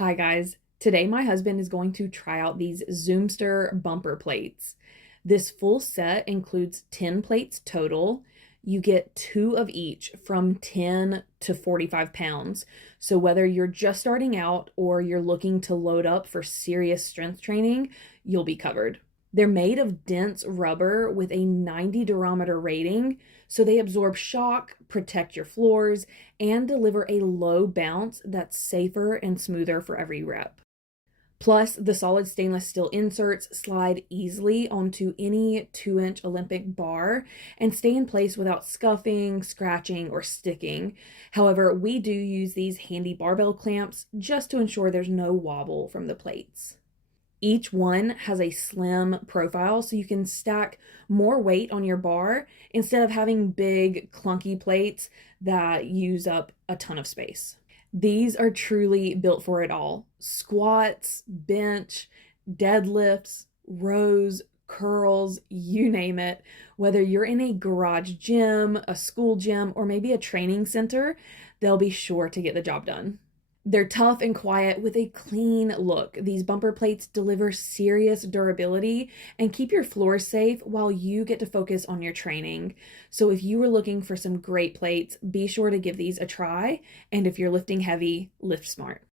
Hi guys. Today my husband is going to try out these Zoomster bumper plates. This full set includes 10 plates total. You get 2 of each from 10 to 45 pounds. So whether you're just starting out or you're looking to load up for serious strength training, you'll be covered. They're made of dense rubber with a 90 durometer rating, so they absorb shock, protect your floors, and deliver a low bounce that's safer and smoother for every rep. Plus, the solid stainless steel inserts slide easily onto any 2-inch Olympic bar and stay in place without scuffing, scratching, or sticking. However, we do use these handy barbell clamps just to ensure there's no wobble from the plates. Each one has a slim profile, so you can stack more weight on your bar instead of having big, clunky plates that use up a ton of space. These are truly built for it all: squats, bench, deadlifts, rows, curls, you name it. Whether you're in a garage gym, a school gym, or maybe a training center, they'll be sure to get the job done. They're tough and quiet with a clean look. These bumper plates deliver serious durability and keep your floor safe while you get to focus on your training. So if you were looking for some great plates, be sure to give these a try. And if you're lifting heavy, lift smart.